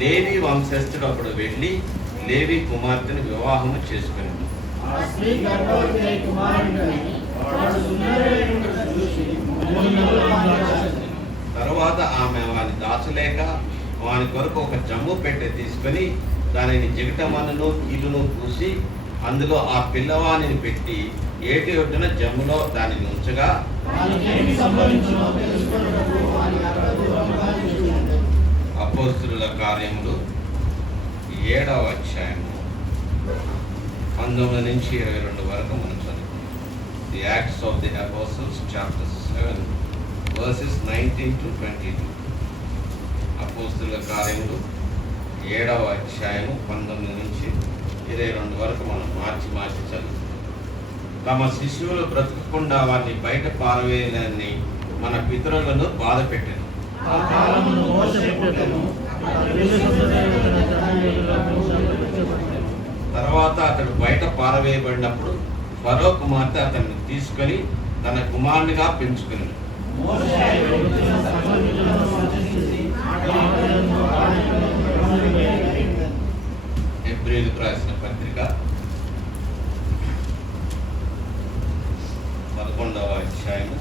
లేవి వంశస్థుడు అప్పుడు వెళ్ళి లేవి కుమార్తెను వివాహము చేసుకుని తర్వాత ఆమె వాని దాచలేక వాని కొరకు ఒక జమ్ము పెట్టె తీసుకొని దానిని జిగటమన్నును కీలును పూసి అందులో ఆ పిల్లవాణిని పెట్టి ఏటి ఒడ్డున జమ్ములో దానిని ఉంచగా అపోస్తలుల కార్యములు 7వ అధ్యాయము 19 నుంచి 22 వరకు మనం చదువుకున్నాం. The acts of the apostles chapter 7 verses 19 to 22. అపోస్తలుల కార్యములు 7వ అధ్యాయము 19 నుంచి 22 వరకు మనం మార్చి చదువు. తమ శిశువులు బ్రతకకుండా వారిని బయట పారవేయాలని మన పితరులను బాధ పెట్టాను. తర్వాత అతడు బయట పారవేయబడినప్పుడు ఫరో కుమార్తె అతన్ని తీసుకొని తన కుమారునిగా పెంచుకుని హెబ్రీయులకు రాసిన పత్రిక 11వ అధ్యాయము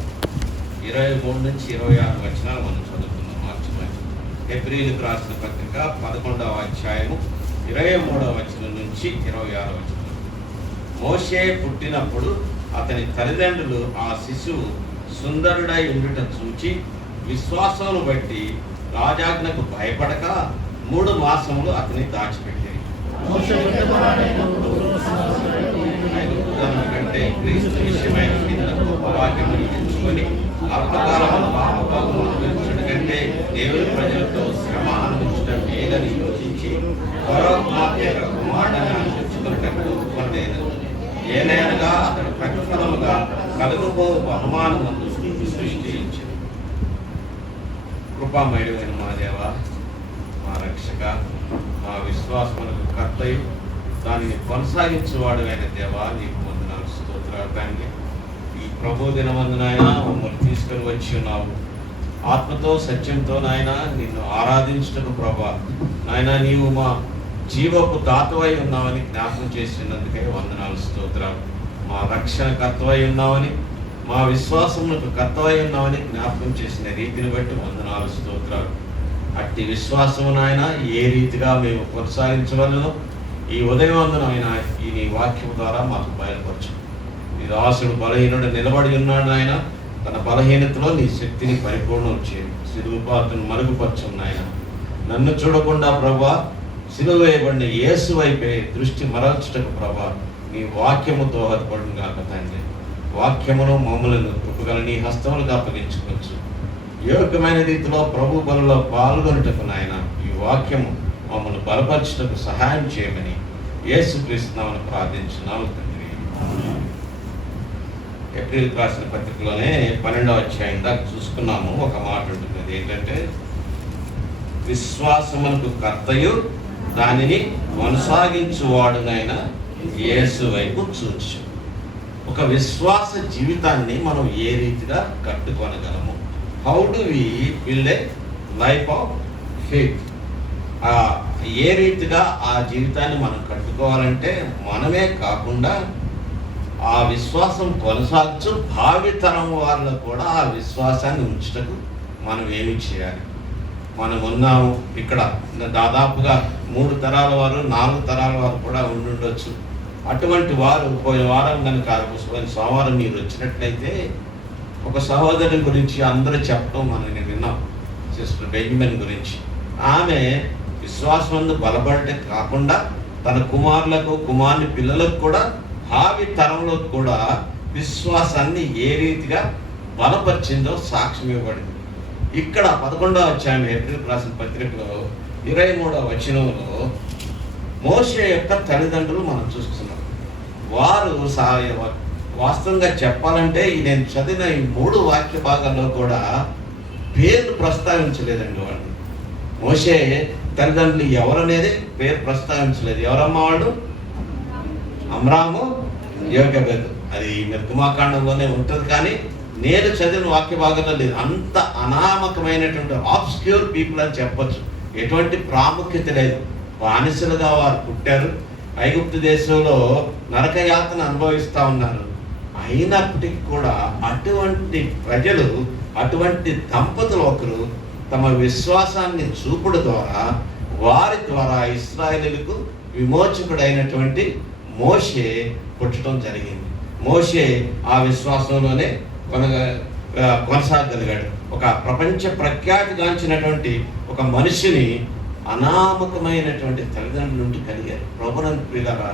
23 నుంచి 26 వచనాలు మనం చదువుకున్నాం. మార్చి హెబ్రీయులకు రాసిన పత్రిక 11వ అధ్యాయము 23వ వచనం నుంచి 26 వచనం. మోషే పుట్టినప్పుడు అతని తల్లిదండ్రులు ఆ శిశువు సుందరుడై ఉండుట చూచి విశ్వాసమును బట్టి రాజాజ్ఞకు భయపడక 3 మాసములు అతని దాచిపెట్టారు. కంటే క్రీస్తు విషయమైన గొప్ప వాక్యమును ఎంచుకొని అల్పకాలము పాపమును పెంచుట కంటే దేవుని ప్రజలతో శ్రమ అనుభవించడం మేలని యోచించి ఫరో కుమార్తె కుమారుడని అనుసరించుకున్నట్టు ఒప్పుకొనలేదు. ఏలైనగా అతడు ప్రతిఫలముగా కలుగుబో బహుమానమును సృష్టించాడు. కృపామయుడైన మా దేవ, మా రక్షక, మా విశ్వాసములకు కర్తయు దానిని కొనసాగించేవాడువైన దేవా, నీకు వందనాలు, స్తోత్రాలు తండ్రి. ఈ ప్రభు దినమందునైనా మమ్మల్ని తీసుకొని వచ్చి ఉన్నావు. ఆత్మతో సత్యంతో నాయన నిన్ను ఆరాధించుటకు ప్రభా నాయన నీవు మా జీవపు దాతవై ఉన్నావని జ్ఞాపకం చేసినందుకే వందనాలు, స్తోత్రాలు. మా రక్షణ కర్తవై ఉన్నావని, మా విశ్వాసములకు కర్తవై ఉన్నావని జ్ఞాపకం చేసిన రీతిని బట్టి వందనాలు, స్తోత్రాలు. అట్టి విశ్వాసము నాయన ఏ రీతిగా మేము కొనసాగించవలనో ఈ ఉదయవందనమైన ఈ నీ వాక్యం ద్వారా మాకు బయలుపరచు. నీ దాసుడు బలహీనుడు నిలబడి ఉన్నాడు ఆయన, తన బలహీనతలో నీ శక్తిని పరిపూర్ణం చేయు. సిలువపాతను మరుగుపరచం నాయన. నన్ను చూడకుండా ప్రభా సిలువ వేయబడిన యేసు వైపే దృష్టి మరల్చుటకు ప్రభా నీ వాక్యము దోహదపడును గాక తండ్రి. వాక్యమును మమ్మలను కృపగల నీ హస్తములకు అప్పగించుకోవచ్చు. యోగ్యమైన రీతిలో ప్రభు బలలో పాల్గొనుటకు నాయన ఈ వాక్యము మమ్మల్ని బలపరచుటకు సహాయం చేయమని యేసుక్రీస్తు నామమున ప్రార్థించున్నాము తండ్రి. ఏప్రిల్ రాసిన పత్రికలోనే 12వ అధ్యాయం దాకా చూసుకున్నాము. ఒక మాట ఉంటుంది, ఏంటంటే విశ్వాసమునకు కర్తయు దానిని కొనసాగించువాడునైన యేసు వైపు చూచు. ఒక విశ్వాస జీవితాన్ని మనం ఏ రీతిగా కట్టుకొనగలము? How do we build a life of faith? ఏ రీతిగా ఆ జీవితాన్ని మనం కట్టుకోవాలంటే మనమే కాకుండా ఆ విశ్వాసం కొనసాగుతూ భావితరం వాళ్ళు కూడా ఆ విశ్వాసాన్ని ఉంచుటకు మనం ఏమి చేయాలి? మనం ఉన్నాము ఇక్కడ దాదాపుగా 3 తరాల వారు 4 తరాల వారు కూడా ఉండుండొచ్చు. అటువంటి వారు పోయిన వారం కనుక సోమవారం మీరు వచ్చినట్లయితే ఒక సహోదరుని గురించి అందరూ చెప్పడం మనం విన్నాం. సిస్టర్ బెంజమిన్ గురించి. ఆమె విశ్వాసమందు బలపడటే కాకుండా తన కుమారులకు కుమారుని పిల్లలకు కూడా భావి తరంలో కూడా విశ్వాసాన్ని ఏ రీతిగా బలపరిచిందో సాక్ష్యం ఇవ్వబడింది. ఇక్కడ 11వ అధ్యాయం ఏప్రిల్ రాసిన పత్రికలో 23వ వచనంలో మోషే యొక్క తల్లిదండ్రులు మనం చూస్తున్నాం. వారు వాస్తవంగా చెప్పాలంటే నేను చదివిన ఈ 3 వాక్య భాగాల్లో కూడా పేర్లు ప్రస్తావించలేదండి. వాళ్ళు మోషే తల్లిదండ్రులు ఎవరనేది పేరు ప్రస్తావించలేదు. ఎవరమ్మా వాళ్ళు? అమ్రాము, యోకెబెదు. అది నిర్గమాకాండంలోనే ఉంటుంది, కానీ నేను చదివిన వాక్య భాగంలో లేదు. అంత అనామకమైనటువంటి ఆబ్స్క్యూర్ పీపుల్ అని చెప్పొచ్చు. ఎటువంటి ప్రాముఖ్యత లేదు. బానిసలుగా వారు పుట్టారు, ఐగుప్తు దేశంలో నరకయాతన అనుభవిస్తూ ఉన్నారు. అయినప్పటికీ కూడా అటువంటి ప్రజలు, అటువంటి దంపతులు ఒకరు తమ విశ్వాసాన్ని చూపుడు ద్వారా, వారి ద్వారా ఇశ్రాయేలీయులకు విమోచకుడైనటువంటి మోషే పుట్టడం జరిగింది. మోషే ఆ విశ్వాసంలోనే కొనసాగలిగాడు. ఒక ప్రపంచ ప్రఖ్యాతిగాంచినటువంటి ఒక మనిషిని అనామకమైనటువంటి తల్లిదండ్రుల నుండి కలిగారు. ప్రభునందు ప్రియులారా,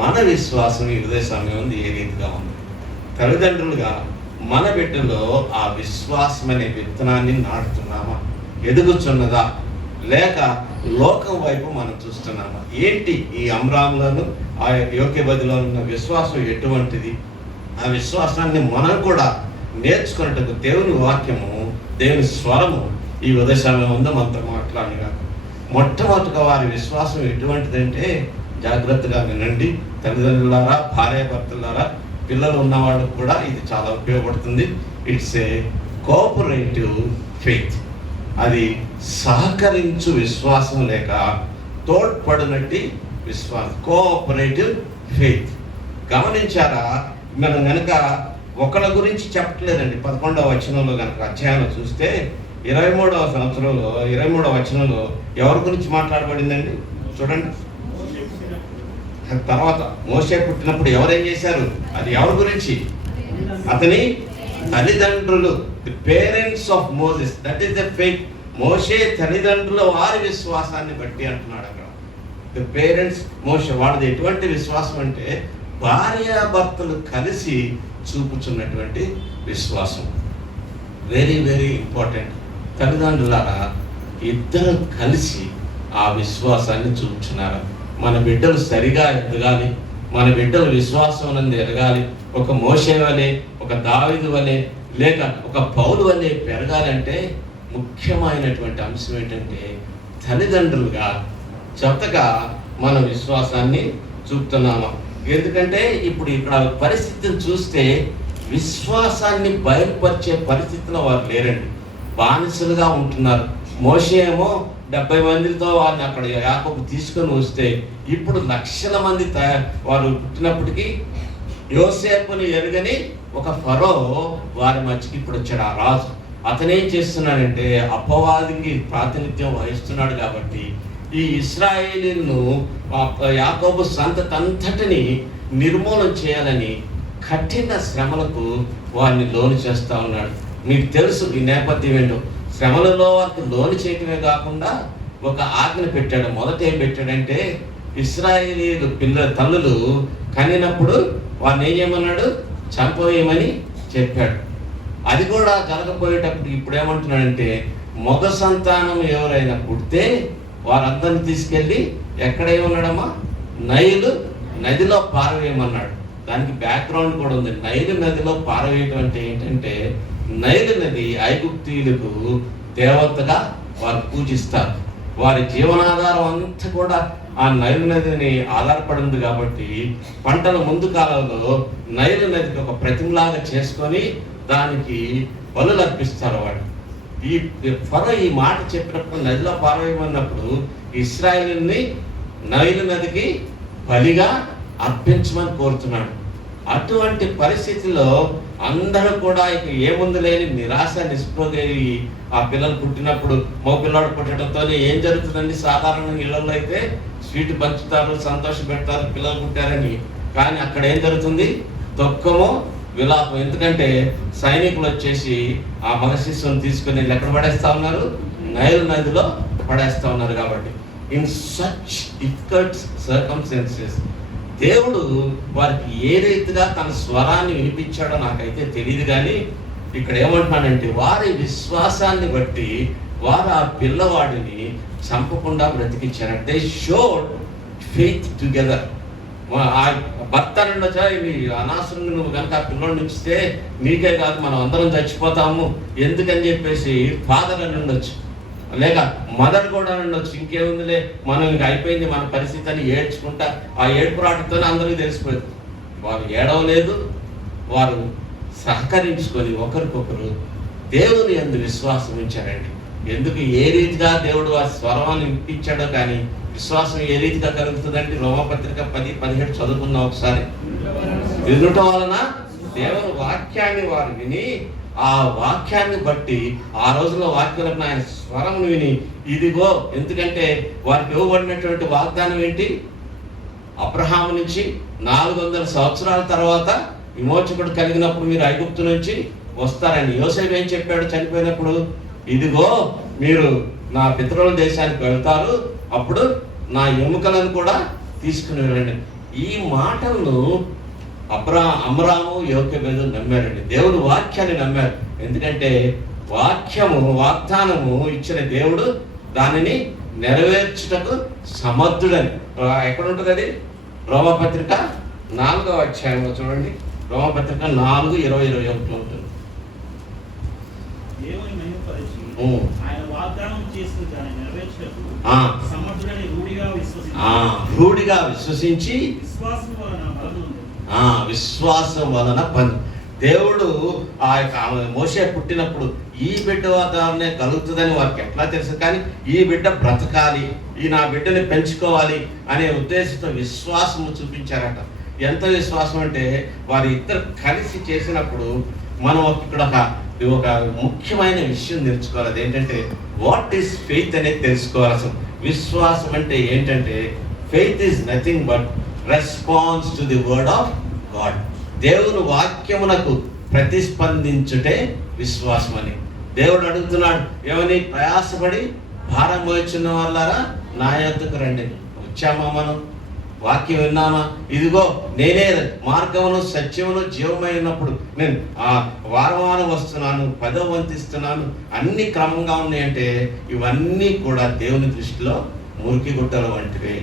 మన విశ్వాసం ఈ హృదయ సమయం ఏ రీతిగా ఉంది? తల్లిదండ్రులుగా మన బిడ్డలో ఆ విశ్వాసం అనే విత్తనాన్ని నాటుతున్నామా? ఎదుగుచున్నదా? లేక లోకం వైపు మనం చూస్తున్నామా? ఏంటి ఈ అమ్రాములను, ఆ యోకేబదిలో ఉన్న విశ్వాసం ఎటువంటిది? ఆ విశ్వాసాన్ని మనం కూడా నేర్చుకున్నట్టుకు దేవుని వాక్యము, దేవుని స్వరము ఈ ఉదయ సమయం ఉందో మనతో మాట్లాడినా. మొట్టమొదటిగా వారి విశ్వాసం ఎటువంటిదంటే, జాగ్రత్తగా వినండి తల్లిదండ్రులారా, భార్యాభర్తలారా, పిల్లలు ఉన్నవాళ్ళకు కూడా ఇది చాలా ఉపయోగపడుతుంది. It's a cooperative faith. అది సహకరించు విశ్వాసం లేక తోడ్పడినట్టి విశ్వాసం, కోఆపరేటివ్ ఫెయిత్. గమనించారా? మనం కనుక ఒకళ్ళ గురించి చెప్పట్లేదండి. 11వ వచనంలో కనుక అధ్యాయంలో చూస్తే 23వ సంవత్సరంలో 23వ వచనంలో ఎవరి గురించి మాట్లాడబడిందండి? చూడండి. తర్వాత మోషే పుట్టినప్పుడు ఎవరేం చేశారు? అది ఎవరి గురించి? అతని తల్లిదండ్రులు, the parents of Moses. That is the faith. మోషే తల్లిదండ్రుల వారి విశ్వాసాన్ని బట్టి అంటున్నాడు అక్కడ. ది పేరెంట్స్ మోషే, వాళ్ళది ఎటువంటి విశ్వాసం అంటే భార్యాభర్తలు కలిసి చూపుచున్నటువంటి విశ్వాసం. Very very important. తల్లిదండ్రులారా, ఇద్దరు కలిసి ఆ విశ్వాసాన్ని చూపుచున్నారు. మన బిడ్డలు సరిగా ఎదగాలి, మన బిడ్డలు విశ్వాసం నందు ఎదగాలి, ఒక మోషే వలె, ఒక దావీదు వలె, లేక ఒక పౌలు వలె పెరగాలంటే ముఖ్యమైనటువంటి అంశం ఏంటంటే తల్లిదండ్రులుగా చెత్తగా మన విశ్వాసాన్ని చూపుతున్నాము. ఎందుకంటే ఇప్పుడు ఇక్కడ పరిస్థితిని చూస్తే విశ్వాసాన్ని బయలుపరిచే పరిస్థితిలో వారు లేరండి. బానిసలుగా ఉంటున్నారు. మోషే ఏమో 70 మందితో వారిని అక్కడ యాకోబు తీసుకొని వస్తే, ఇప్పుడు లక్షల మంది వారు పుట్టినప్పటికీ యోసేపుని ఎరుగని ఒక ఫరో వారి మధ్యకి ఇప్పుడు వచ్చాడు. ఆ రాజు అతనేం చేస్తున్నాడంటే అపవాదికి ప్రాతినిధ్యం వహిస్తున్నాడు. కాబట్టి ఈ ఇశ్రాయేలీలను, యాకోబు సంతతంతటిని నిర్మూలన చేయాలని కఠిన శ్రమలకు వారిని లోను చేస్తూ ఉన్నాడు. మీకు తెలుసు ఈ నేపథ్యం ఏంటో. శ్రమలలో వారికి లోను చేయటమే కాకుండా ఒక ఆజ్ఞ పెట్టాడు. మొదట ఏం పెట్టాడంటే, ఇశ్రాయేలీయులు తల్లులు కనినప్పుడు వారిని ఏం చేయమన్నాడు? చంపవేయమని చెప్పాడు. అది కూడా జరగపోయేటప్పుడు ఇప్పుడు ఏమంటున్నాడంటే, మగ సంతానం ఎవరైనా పుడితే వారందరిని తీసుకెళ్ళి ఎక్కడేమన్నాడమ్మా? నైలు నదిలో పారవేయమన్నాడు. దానికి బ్యాక్గ్రౌండ్ కూడా ఉంది. నైలు నదిలో పారవేయటం అంటే ఏంటంటే, నైలు నది ఐగుప్తీయులకు దేవతగా వారు పూజిస్తారు. వారి జీవనాధారం అంతా కూడా ఆ నైలు నదిని ఆధారపడింది. కాబట్టి పంటల ముందు కాలంలో నైలు నదికి ఒక ప్రతిమలాగా చేసుకొని దానికి బలులు అర్పిస్తారు వాడు. ఈ ఫరో ఈ మాట చెప్పినప్పుడు, నదిలో పారవేయమన్నప్పుడు ఇశ్రాయేలుని నైలు నదికి బలిగా అర్పించమని కోరుతున్నాడు. అటువంటి పరిస్థితిలో అందరూ కూడా ఇక ఏముంది లేని నిరాశ నిస్పృహి. ఆ పిల్లలు పుట్టినప్పుడు పిల్లాడు పుట్టడంతోనే ఏం జరుగుతుందండి? సాధారణంగా ఇళ్లలో అయితే స్వీట్ పంచుతారు, సంతోష పెడతారు పిల్లలు పుట్టారని. కానీ అక్కడ ఏం జరుగుతుంది? దుఃఖము, విలాపం. ఎందుకంటే సైనికులు వచ్చేసి ఆ మగ శిశువుని తీసుకుని ఎక్కడ పడేస్తా ఉన్నారు? నైలు నదిలో పడేస్తా ఉన్నారు. కాబట్టి ఇన్ సచ్ డిఫికల్ట్ సర్కమ్స్టాన్సెస్ దేవుడు వారికి ఏ రీతిగా తన స్వరాన్ని వినిపించాడో నాకైతే తెలియదు. కానీ ఇక్కడ ఏమంటున్నాడంటే, వారి విశ్వాసాన్ని బట్టి వారు ఆ పిల్లవాడిని చంపకుండా బ్రతికించారు. They showed faith together. ఆ భర్త నుండొచ్చా, ఇవి అనాసరంగా నువ్వు కనుక ఆ పిల్లోడిని ఉంచితే నీకే కాదు మనం అందరం చచ్చిపోతాము ఎందుకని చెప్పేసి ఫాదర్ అని ఉండొచ్చు, లేక మదర్ కూడా ఉండొచ్చు. ఇంకేముందిలే మనం ఇంక అయిపోయింది మన పరిస్థితి అని ఏడ్చుకుంటా ఆ ఏడుపురాటతోనే అందరికీ తెలిసిపోయింది. వారు ఏడవలేదు, వారు సహకరించుకొని ఒకరికొకరు దేవుని యందు విశ్వాసం ఉంచారండి. ఎందుకు ఏ రీతిగా దేవుడు ఆ స్వరాన్ని వినిపించాడో కానీ విశ్వాసం ఏ రీతిగా కలుగుతుందంటే రోమపత్రిక 10:17 చదువుకున్నాం ఒకసారి. వినుట వలన దేవుని వాక్యాన్ని వారు విని ఆ వాక్యాన్ని బట్టి ఆ రోజుల్లో వాక్యాలను ఆయన స్వరమును విని ఇదిగో, ఎందుకంటే వారికి ఇవ్వబడినటువంటి వాగ్దానం ఏంటి? అబ్రహాము నుంచి 400 సంవత్సరాల తర్వాత విమోచకుడు కలిగినప్పుడు మీరు ఐగుప్తు నుంచి వస్తారని. యోసేపు ఏం చెప్పాడు చనిపోయినప్పుడు? ఇదిగో, మీరు నా పితరుల దేశానికి వెళ్తారు, అప్పుడు నా ఎముకలను కూడా తీసుకుని వెళ్ళండి. ఈ మాటలను అమ్రాము యోకెబెదు నమ్మారండి. దేవుడు వాక్యాన్ని నమ్మారు. ఎందుకంటే వాగ్దానము ఇచ్చిన దేవుడు దానిని నెరవేర్చుటకు సమర్థుడని. ఎక్కడ ఉంటుంది అది? రోమపత్రిక 4వ అధ్యాయంలో చూడండి. రోమపత్రిక 4:20-21 ఉంటుంది. రూఢిగా విశ్వసించి విశ్వాసం వలన పని. దేవుడు ఆ యొక్క మోషే పుట్టినప్పుడు ఈ బిడ్డ వాతావరణమే కలుగుతుందని వారికి ఎట్లా తెలుసు? కానీ ఈ బిడ్డ బ్రతకాలి, ఈ నా బిడ్డని పెంచుకోవాలి అనే ఉద్దేశంతో విశ్వాసము చూపించారట. ఎంత విశ్వాసం అంటే వారి ఇద్దరు కలిసి చేసినప్పుడు మనం ఇక్కడ ఒక ముఖ్యమైన విషయం నేర్చుకోవాలి. అదేంటంటే వాట్ ఈస్ ఫెయిత్ అనేది తెలుసుకోవాలి. అసలు విశ్వాసం అంటే ఏంటంటే faith is nothing but response to the word of God. దేవుని వాక్యమునకు ప్రతిస్పందించుటే విశ్వాసం అని. దేవుడు అడుగుతున్నాడు, ఏమని? ప్రయాసపడి భారం మోయించిన వాళ్ళారా నా యొద్దకు రండి. వచ్చామా? మనం వాక్యం విన్నామా? ఇదిగో నేనే మార్గమును సత్యమును జీవమై ఉన్నప్పుడు నేను వారం వస్తున్నాను, 10వ వంతు ఇస్తున్నాను, అన్ని క్రమంగా ఉన్నాయంటే ఇవన్నీ కూడా దేవుని దృష్టిలో మురికి గుట్టలు వంటివి.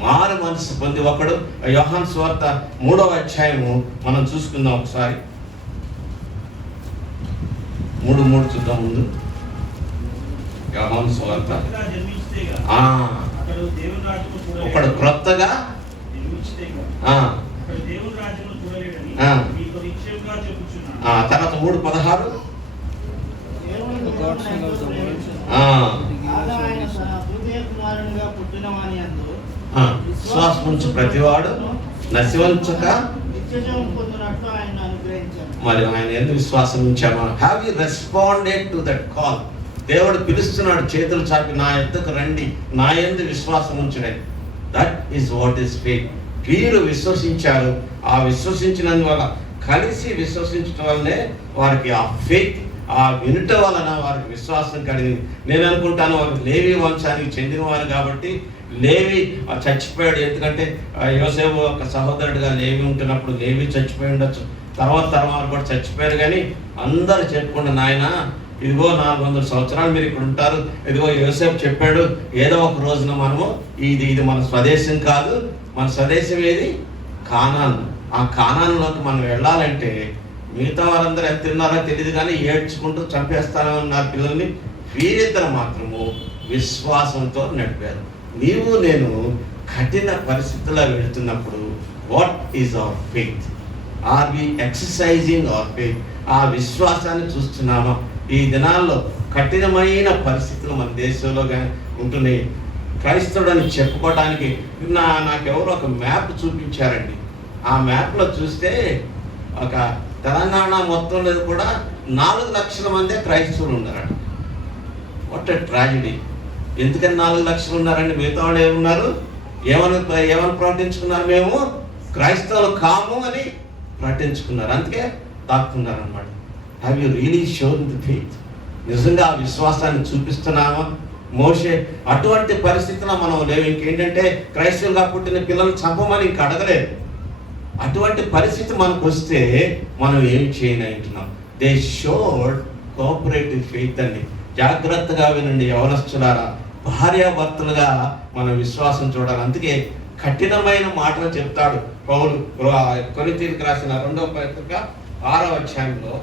మారు మనసు పొంది ఒకడు. యోహాను సువార్త 3వ అధ్యాయము మనం చూసుకుందాం ఒకసారి. 3:3 చూద్దాం ముందు. యోహాను సువార్త. ఒకడు క్రొత్తగా తర్వాత 3:16 విశ్వాసం నుంచి ప్రతివాడు నశించక మరి ఆయన ఎందుకు విశ్వాసం ఉంచామా? Have you responded to that call? దేవుడు పిలుస్తున్నాడు చేతులు చాపి, నా యొద్దకు రండి, నా యందు విశ్వాసం ఉంచండి. That is what is faith. వీరు విశ్వసించారు. ఆ విశ్వసించినందువల్ల, కలిసి విశ్వసించడం వల్లనే వారికి ఆ ఫెయిత్, ఆ వినుట వలన వారికి విశ్వాసం కలిగింది. నేను అనుకుంటాను వారు లేవి వంశానికి చెందినవారు కాబట్టి లేవి చచ్చిపోయాడు. ఎందుకంటే యోసేపు ఒక సహోదరుడిగా లేవి ఉంటున్నప్పుడు లేవి చచ్చిపోయి ఉండొచ్చు, తర్వాత కూడా చచ్చిపోయారు. కానీ అందరు చెప్పుకుంటే, నాయన ఇదిగో 400 సంవత్సరాలు మీరు ఇక్కడ ఉంటారు, ఇదిగో యోసేపు చెప్పాడు ఏదో ఒక రోజున మనము ఇది మన స్వదేశం కాదు, మన స్వదేశం ఏది? కానాను. ఆ కానానులోకి మనం వెళ్ళాలంటే మిగతా వారందరూ ఎంత తిన్నారో తెలియదు కానీ ఏడ్చుకుంటూ చంపేస్తానన్నారు పిల్లల్ని. వీరిద్దరు మాత్రము విశ్వాసంతో నడిపారు. నీవు నేను కఠిన పరిస్థితుల్లో వెళుతున్నప్పుడు what is our faith? Are we exercising our faith? ఆ విశ్వాసాన్ని చూస్తున్నామా? ఈ దినాల్లో కఠినమైన పరిస్థితులు మన దేశంలో కానీ ఉంటున్నాయి. క్రైస్తవుడని చెప్పుకోవడానికి నాకెవరో ఒక మ్యాప్ చూపించారండి. ఆ మ్యాప్లో చూస్తే ఒక తెలంగాణ మొత్తంలో కూడా 4 లక్షల మందే క్రైస్తవులు ఉన్నారట. What a tragedy! ఎందుకని 4 లక్షలు ఉన్నారండి? మిగతా వాళ్ళు ఏమున్నారు? ఏమని ప్రకటించుకున్నారు? మేము క్రైస్తవులు కాము అని ప్రకటించుకున్నారు. అందుకే దాక్కున్నారు అనమాట. Have you really shown the faith? నిజంగా ఆ విశ్వాసాన్ని చూపిస్తున్నామా? మోషే అటువంటి పరిస్థితిలో మనం లేవు. ఇంకేంటంటే క్రైస్తవులుగా పుట్టిన పిల్లలు చంపమని ఇంక అడగలేదు. అటువంటి పరిస్థితి మనకు వస్తే మనం ఏం చేయనంటున్నాం? దే షోడ్ కోఆపరేటివ్ ఫెయిత్ అండి. జాగ్రత్తగా వినండి యవనస్తులారా, భార్యాభర్తలుగా మన విశ్వాసం చూడాలి. అందుకే కఠినమైన మాటలు చెప్తాడు పౌలు. కొరింథీయులకు రాసిన 2వ పత్రిక 6వ అధ్యాయంలో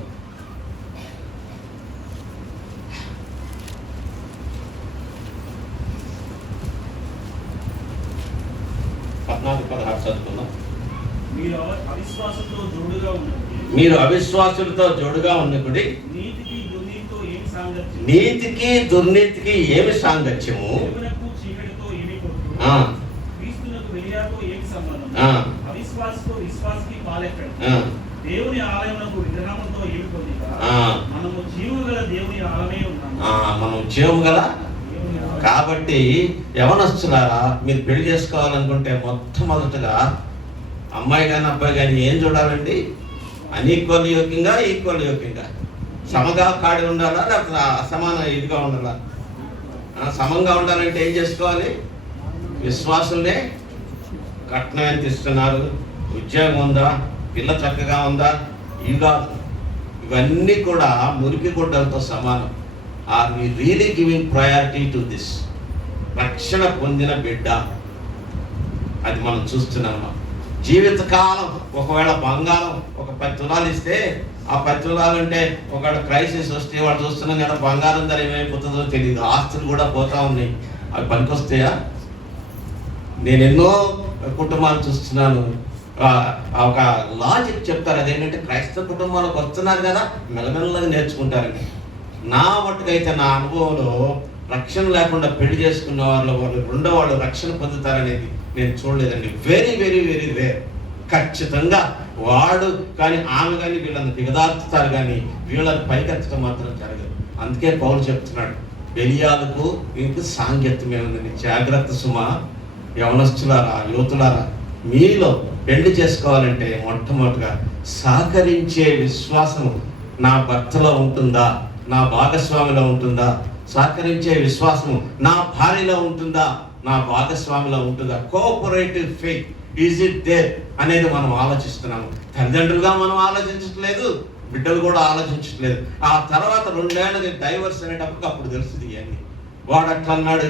14-16 చదువుకుందాం. మీరు అవిశ్వాసులతో జోడుగా ఉన్నప్పుడు నీతికి దుర్నీతితో నీతికి దుర్నీతికి ఏమి సాంగత్యము? దేవుని ఆలయమునకు విగ్రహముతో ఏమి పొందిక? మనము జీవముగల దేవుని ఆలయమే ఉన్నాము. మనం జీవముగల. కాబట్టి యవనస్తులారా, మీరు పెళ్లి చేసుకోవాలనుకుంటే మొట్టమొదటగా అమ్మాయి కానీ అబ్బాయి కానీ ఏం చూడాలండి? అన్ఈక్వల్ యోగ్యంగా, ఈక్వల్ యోగ్యంగా, సమగా కాడి ఉండాలా లేకపోతే అసమాన ఇదిగా ఉండాలా? సమంగా ఉండాలంటే ఏం చేసుకోవాలి? విశ్వాసులే. కట్నం ఎంత ఇస్తున్నారు, ఉద్యోగం ఉందా, పిల్ల చక్కగా ఉందా, ఇవన్నీ కూడా మురికి గుడ్డలతో సమానం. Are we really giving priority to this? రక్షణ పొందిన బిడ్డ, అది మనం చూస్తున్నాము. జీవితకాలం ఒకవేళ బంగారం ఒక 10 తులాలు ఇస్తే, ఆ 10 తులాలు అంటే ఒకవేళ క్రైసిస్ వస్తే వాడు చూస్తున్నాం కదా, బంగారం ధర ఏమైపోతుందో తెలియదు, ఆస్తులు కూడా పోతా ఉన్నాయి. అవి పనికొస్తాయా? నేను ఎన్నో కుటుంబాలు చూస్తున్నాను. ఒక లాజిక్ చెప్తారు, అదేంటంటే క్రైస్తవ కుటుంబాలకు వస్తున్నారు కదా, మెల్లమెల్లగా నేర్చుకుంటారండి. నా మట్టుకైతే నా అనుభవంలో రక్షణ లేకుండా పెళ్లి చేసుకున్న వాళ్ళు రెండో వాళ్ళు రక్షణ పొందుతారనేది నేను చూడలేదండి. Very very very rare. ఖచ్చితంగా వాడు కానీ ఆమె కానీ వీళ్ళని దిగదార్చుతారు, కానీ వీళ్ళని పైకెత్తడం మాత్రం జరగదు. అందుకే పౌలు చెప్తున్నాడు, బెలియాలకు ఇంక సాంగత్యమే ఉందని. జాగ్రత్త సుమా, యవనస్తులారా, యువతులారా, మీలో పెళ్లి చేసుకోవాలంటే మొట్టమొదటిగా సహకరించే విశ్వాసం నా భర్తలో ఉంటుందా, నా భాగస్వామిలో ఉంటుందా? సహకరించే విశ్వాసము నా భార్యలో ఉంటుందా, నా భాగస్వామిలో ఉంటుందా? Cooperative faith, is it there అనేది మనం ఆలోచిస్తున్నాము. తల్లిదండ్రులుగా మనం ఆలోచించట్లేదు, బిడ్డలు కూడా ఆలోచించట్లేదు. ఆ తర్వాత 2 ఏళ్ళకి డైవర్స్ అనేటప్పటికి అప్పుడు తెలుస్తుంది అని, వాడు అట్లా అన్నాడు,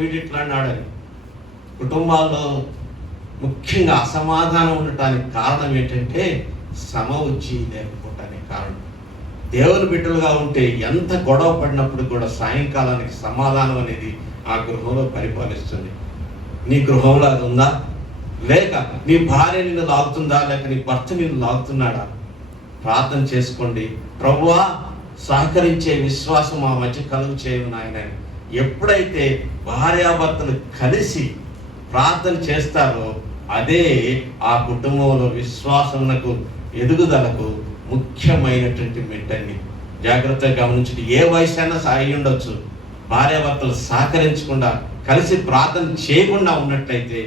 వీడిట్లా అన్నాడు అని. కుటుంబాల్లో ముఖ్యంగా అసమాధానం ఉండటానికి కారణం ఏంటంటే సమవుచ్చి లేకపోవటానికి కారణం. దేవుని బిడ్డలుగా ఉంటే ఎంత గొడవ పడినప్పుడు కూడా సాయంకాలానికి సమాధానం అనేది ఆ గృహంలో పరిపాలిస్తుంది. నీ గృహంలో అది ఉందా? లేక నీ భార్య నిన్ను లాగుతుందా, లేక నీ భర్త నిన్ను లాగుతున్నాడా? ప్రార్థన చేసుకోండి, ప్రభువా సహకరించే విశ్వాసం మా మధ్య కలుగు చేయను నాయన. ఎప్పుడైతే భార్యాభర్తలు కలిసి ప్రార్థన చేస్తారో అదే ఆ కుటుంబంలో విశ్వాసమునకు ఎదుగుదలకు ముఖ్యమైనటువంటి మెట్టండి. జాగ్రత్తగా గమనించండి. ఏ వయసు అయినా అయి ఉండొచ్చు, భార్యాభర్తలు సహకరించకుండా కలిసి ప్రార్థన చేయకుండా ఉన్నట్లయితే